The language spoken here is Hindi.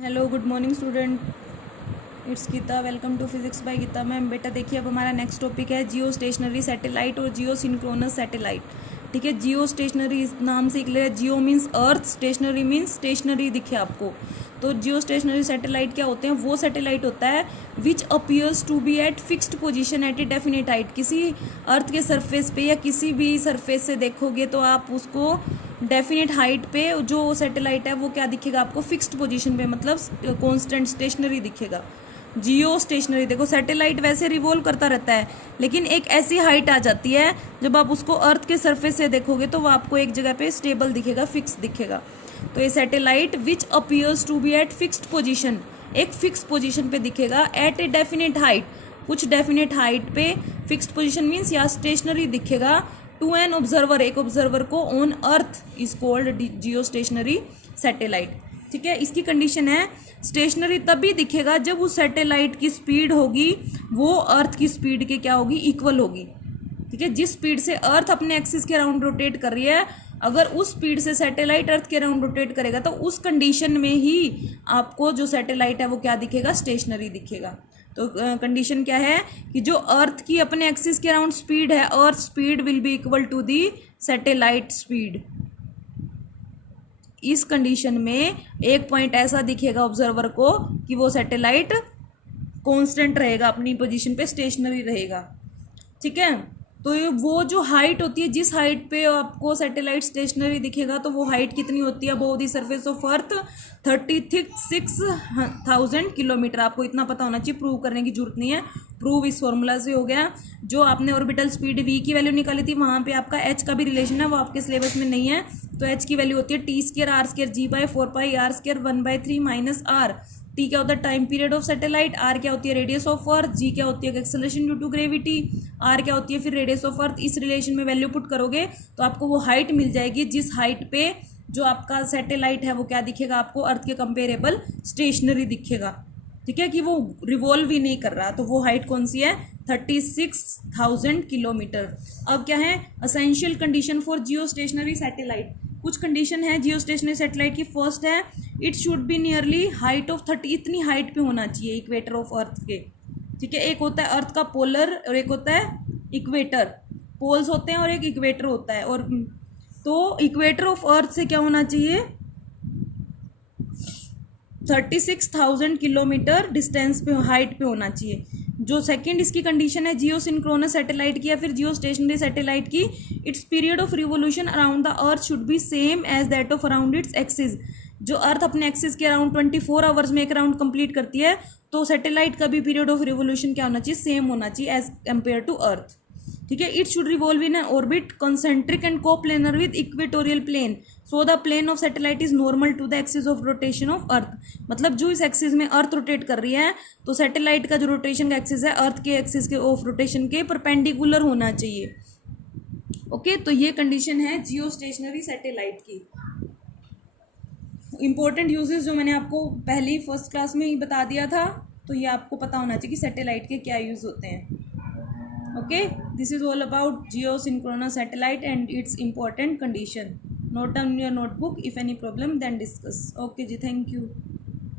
Hello good morning student, it's Gita. Welcome to physics by Gita ma'am. बेटा देखिए, अब हमारा नेक्स्ट टॉपिक है जियो स्टेशनरी सैटेलाइट और जियो सिंक्रोनस सैटेलाइट। ठीक है, जियो स्टेशनरी नाम से क्लियर है। Geo means earth, stationary means stationary दिखे आपको। तो जियो स्टेशनरी सैटेलाइट क्या होते हैं? वो सैटेलाइट होता है which appears to be at fixed position at a definite height. किसी अर्थ के सरफेस पे या किसी भी सरफेस से देखोगे तो आप उसको डेफिनेट हाइट पे जो सैटेलाइट है वो क्या दिखेगा आपको? फिक्स्ड पोजीशन पे, मतलब कांस्टेंट स्टेशनरी दिखेगा। जियो स्टेशनरी, देखो सैटेलाइट वैसे रिवॉल्व करता रहता है, लेकिन एक ऐसी हाइट आ जाती है जब आप उसको अर्थ के सरफेस से देखोगे तो वो आपको एक जगह पे स्टेबल दिखेगा, फिक्स दिखेगा। तो ये satellite which appears to be at fixed position, एक फिक्स पोजीशन पे दिखेगा एट ए डेफिनेट हाइट, कुछ डेफिनेट हाइट पे फिक्स्ड पोजीशन मीन्स या स्टेशनरी दिखेगा टू एन ऑब्जर्वर, एक ऑब्जर्वर को on earth is called geostationary satellite. ठीक है, इसकी कंडीशन है स्टेशनरी तभी दिखेगा जब उस सैटेलाइट की स्पीड होगी वो अर्थ की स्पीड के क्या होगी? इक्वल होगी। ठीक है, जिस स्पीड से अर्थ अपने एक्सिस के अराउंड रोटेट कर रही है, अगर उस स्पीड से सैटेलाइट अर्थ के अराउंड रोटेट करेगा तो उस कंडीशन में ही आपको जो सैटेलाइट है वो क्या दिखेगा? स्टेशनरी दिखेगा। तो कंडीशन क्या है कि जो अर्थ की अपने एक्सिस के अराउंड स्पीड है, earth speed will be equal to the satellite speed. इस कंडीशन में एक पॉइंट ऐसा दिखेगा ऑब्जर्वर को कि वो सैटेलाइट कांस्टेंट रहेगा, अपनी पोजीशन पे स्टेशनरी रहेगा। ठीक है, तो ये वो जो हाइट होती है, जिस हाइट पे आपको सैटेलाइट स्टेशनरी दिखेगा तो वो हाइट कितनी होती है above the surface of earth? 36,000 kilometre. आपको इतना पता होना चाहिए, प्रूव करने की जरूरत नहीं है, प्रूव इस फॉर्मूला से हो गया। जो आपने ऑर्बिटल स्पीड v की वैल्यू निकाली थी, वहाँ पे आपका h का भी रिलेशन है, वो आपके सिलेबस में नहीं है। तो h की वैल्यू होती है t² r²g/4πr² 1/3 minus r। T क्या होता है? Time period of satellite. R क्या होती है? Radius of earth. जी क्या होती है? Acceleration due to gravity. Are क्या होती है? फिर रेडियस ऑफ अर्थ। इस रिलेशन में वैल्यू पुट करोगे तो आपको वो हाइट मिल जाएगी जिस हाइट पे जो आपका सैटेलाइट है वो क्या दिखेगा आपको? अर्थ के कंपेरेबल स्टेशनरी दिखेगा। ठीक है, कि वो रिवॉल्व ही नहीं कर रहा। तो वो हाइट कौन सी है? 36,000 किलोमीटर। अब क्या है essential condition for Jio stationery satellite? कुछ कंडीशन है जियो स्टेशनरी सैटेलाइट की। फर्स्ट है it should be nearly height of 30, इतनी हाइट पे होना चाहिए इक्वेटर ऑफ अर्थ के। ठीक है, एक होता है अर्थ का पोलर और एक होता है इक्वेटर। पोल्स होते हैं और एक इक्वेटर होता है। और तो इक्वेटर ऑफ अर्थ से क्या होना चाहिए? 36,000 किलोमीटर डिस्टेंस पे, हाइट पे होना चाहिए। जो सेकंड इसकी कंडीशन है जियो सिंक्रोनस सैटेलाइट की या फिर जियो स्टेशनरी सैटेलाइट की, its period of revolution around the earth should be same as that of around its axis. जो अर्थ अपने एक्सिस के अराउंड 24 आवर्स में एक राउंड कंप्लीट करती है, तो सैटेलाइट का भी पीरियड ऑफ रिवोल्यूशन क्या होना चाहिए? सेम होना चाहिए एज कंपेयर टू अर्थ। ठीक है, it should revolve in an orbit concentric and coplanar with equatorial plane, so the plane of satellite is normal to the axis of rotation of earth. मतलब जो इस एक्सिस में अर्थ रोटेट कर रही है तो सैटेलाइट का जो रोटेशन का एक्सिस है अर्थ के एक्सिस के ऑफ रोटेशन के परपेंडिकुलर होना चाहिए। ओके, तो ये कंडीशन है जियो स्टेशनरी सैटेलाइट की। इंपॉर्टेंट यूजेस जो मैंने आपको पहली फर्स्ट क्लास में ही बता दिया था, तो ये आपको पता होना चाहिए कि सैटेलाइट के क्या यूज होते हैं। Okay, this is all about geosynchronous satellite and its important condition. Note down in your notebook. If any problem, then discuss. Okay ji, thank you.